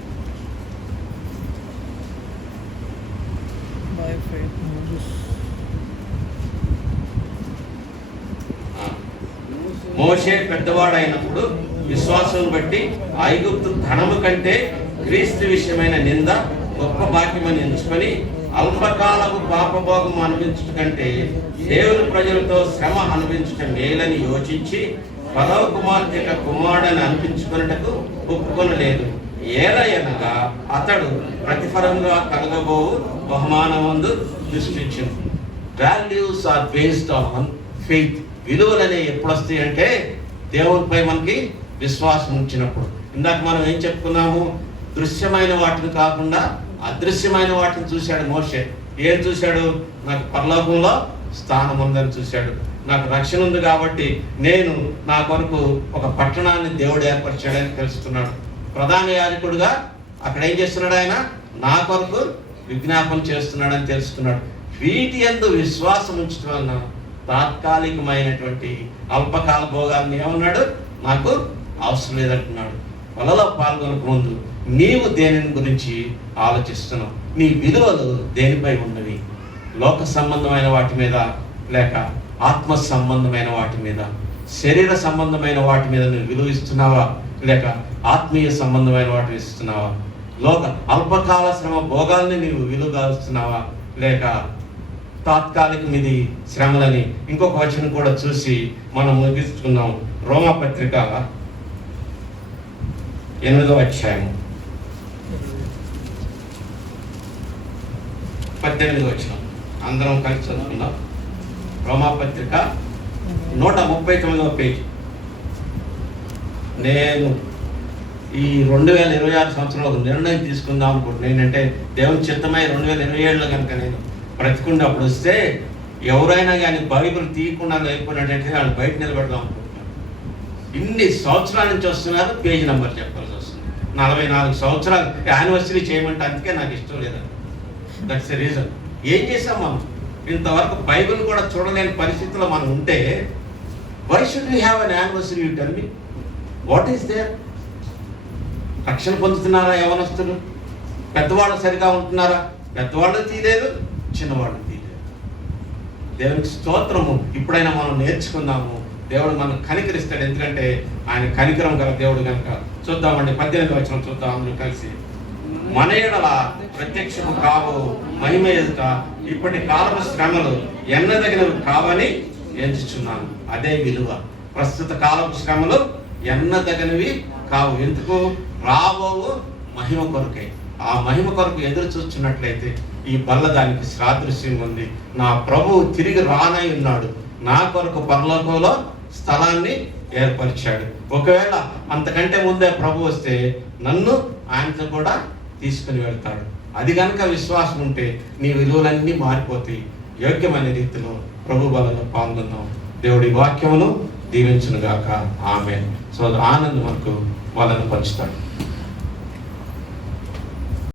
మోషే పెద్దవాడైనప్పుడు విశ్వాసం బట్టి ఐగుప్తు ధనము కంటే క్రీస్తు విషయమైన నింద గొప్ప భాగ్యమని ఎంచుకొని అల్పకాలపు పాపభోగం అనిపించుట కంటే దేవుని ప్రజలతో శ్రమ అనిపించుట మేలని యోచించి ఫరో కుమార్తె కుమారుడని అనిపించుకున్నటకు ఒప్పుకొనలేదు. ఏలయనగా అతడు ప్రతిఫలంగా కలగబోవు బహుమానమందు దృష్టించింది. Values are based on faith. విలువలనే ఎప్పుడు వస్తాయి అంటే దేవునిపై మనకి విశ్వాసం ఉంచినప్పుడు. ఇందాక మనం ఏం చెప్పుకున్నాము? దృశ్యమైన వాటిని కాకుండా అదృశ్యమైన వాటిని చూశాడు మోషే. ఏం చూశాడు? నాకు పరలోకంలో స్థానం ఉందని చూశాడు. నాకు రక్షణ ఉంది కాబట్టి నేను నా కొరకు ఒక పట్టణాన్ని దేవుడు ఏర్పరిచాడని తెలుసుకున్నాడు. ప్రధాన యాజకుడుగా అక్కడ ఏం చేస్తున్నాడు? ఆయన నా కొరకు విజ్ఞాపన చేస్తున్నాడని తెలుసుకున్నాడు. వీటి యందు విశ్వాసం ఉంచడం వలన తాత్కాలికమైనటువంటి అల్పకాల భోగాలను ఏమన్నాడు? నాకు అవసరం లేదంటున్నాడు. వలలో పాల్గొనక ముందు నీవు దేనిని గురించి ఆలోచిస్తున్నావు? నీ విలువలు దేనిపై ఉన్నవి? లోక సంబంధమైన వాటి మీద, లేక ఆత్మ సంబంధమైన వాటి మీద, శరీర సంబంధమైన వాటి మీద నువ్వు విలువ ఇస్తున్నావా, లేక ఆత్మీయ సంబంధమైన వాటిని ఇస్తున్నావా? లోక అల్పకాల శ్రమ భోగాల్ని నీవు విలువగా ఇస్తున్నావా, లేక తాత్కాలికమిది శ్రమలని? ఇంకొక వచనం కూడా చూసి మనం ముగించుకున్నాం. రోమాపత్రిక 8వ అధ్యాయం 18వ వచనం. అందరం కలిసి చదువుకుందాం. రోమాపత్రిక 139వ పేజీ. నేను ఈ 2026 సంవత్సరంలో ఒక నిర్ణయం తీసుకుందాం అనుకుంటున్నాను. ఏంటంటే దేవుని చిత్తమై 2027లో కనుక నేను బ్రతికున్నప్పుడు వస్తే ఎవరైనా కానీ బైబిల్ తీయకుండా అయిపోయినట్టయితే వాళ్ళు బయట నిలబెడదాం అనుకుంటున్నాను. ఇన్ని సంవత్సరాల నుంచి వస్తున్నారు, పేజీ నెంబర్ చెప్పాల్సి వస్తుంది. 44 సంవత్సరాలు యానివర్సరీ చేయమంటే అందుకే నాకు ఇష్టం లేదండి. That's the reason. ఏం చేసాం మనం? ఇంతవరకు బైబిల్ కూడా చూడలేని పరిస్థితిలో మనం ఉంటే why should we have an anniversary? You tell me, what is there? రక్షణ పొందుతున్నారా యవనస్తులు? పెద్దవాళ్ళు సరిగా ఉంటున్నారా? పెద్దవాళ్ళు తీయలేదు, చిన్నవాళ్ళు తీయలేదు. దేవునికి స్తోత్రము. ఇప్పుడైనా మనం నేర్చుకుందాము. దేవుడు మనకు కనికరిస్తాడు, ఎందుకంటే ఆయన కనికరం గల దేవుడు కనుక. చూద్దామండి, 18వ వచనం చూద్దాం అందరూ కలిసి. మన ఎడల ప్రత్యక్షము కావు మహిమ ఎదుట ఇప్పటి కాలపు శ్రమలు ఎన్నదగినవి కావని ఎంచుచున్నాను. అదే విలువ. ప్రస్తుత కాలపు శ్రమలు ఎన్నదగినవి కావు. ఎందుకు? రాబోవు మహిమ కొరకై. ఆ మహిమ కొరకు ఎదురు చూస్తున్నట్లయితే ఈ బల్ల దానికి సాదృశ్యం ఉంది. నా ప్రభువు తిరిగి రానై ఉన్నాడు, నా కొరకు పరలోకంలో స్థలాన్ని ఏర్పరిచాడు. ఒకవేళ అంతకంటే ముందే ప్రభు వస్తే నన్ను ఆయనతో కూడా తీసుకుని వెళ్తాడు. అది కనుక విశ్వాసం ఉంటే నీ విలువలన్నీ మారిపోతాయి. యోగ్యమైన రీతిలో ప్రభు బలలో పాల్గొన్నాం. దేవుడి వాక్యమును దీవించునుగాక. ఆమేన్. సో ఆనందం మనకు వాళ్ళని పంచుతాడు.